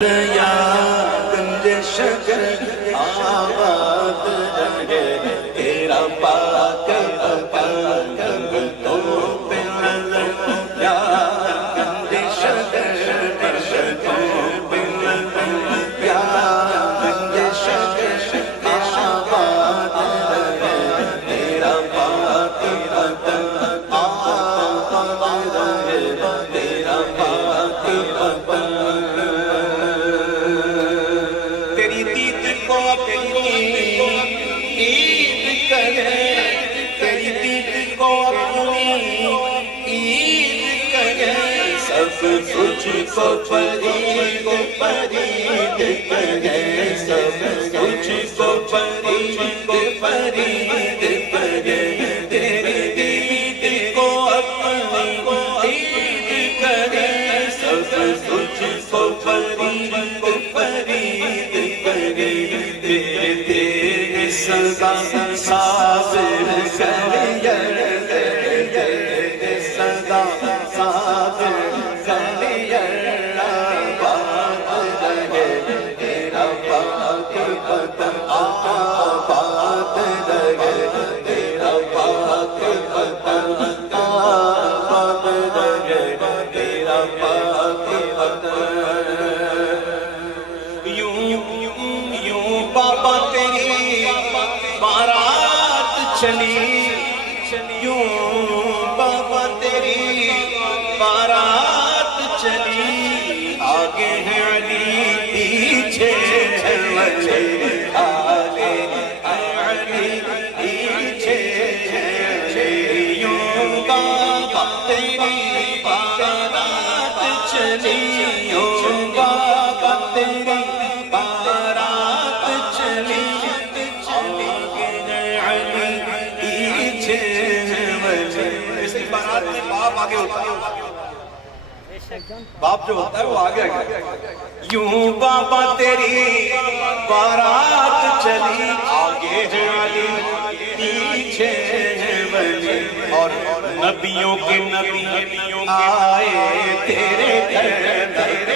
یا گنج شکر آباد رہے تیرا پاک پاک تو پہ نظر یا گنج شکر تو پہ نظر یا گنج شکر آباد رہے تیرا پاک پاک آباد رہے تیرا پاک پاک کچھ کو فرید فرید کہے سب کچھ کو فرید فرید کہے تیرے دید کو اپنی عید کرے سب کچھ کو فرید فرید کہے تیرے تیرے صدا ساز کرے صدا ساز چلی یوں بابا تیری بارات چلی آگے ہے علی پیچھے ہے ولی آگے علی پیچھے ہے یوں بابا تیری بارات چلی یوں بابا تیری بارات چلی باپ آگے ہوتا ہے باپ جو ہوتا ہے وہ آگے آگے یوں بابا تیری بارات چلی آگے ہے علی پیچھے ہے ولی اور نبیوں کے نبی آئے تیرے گھر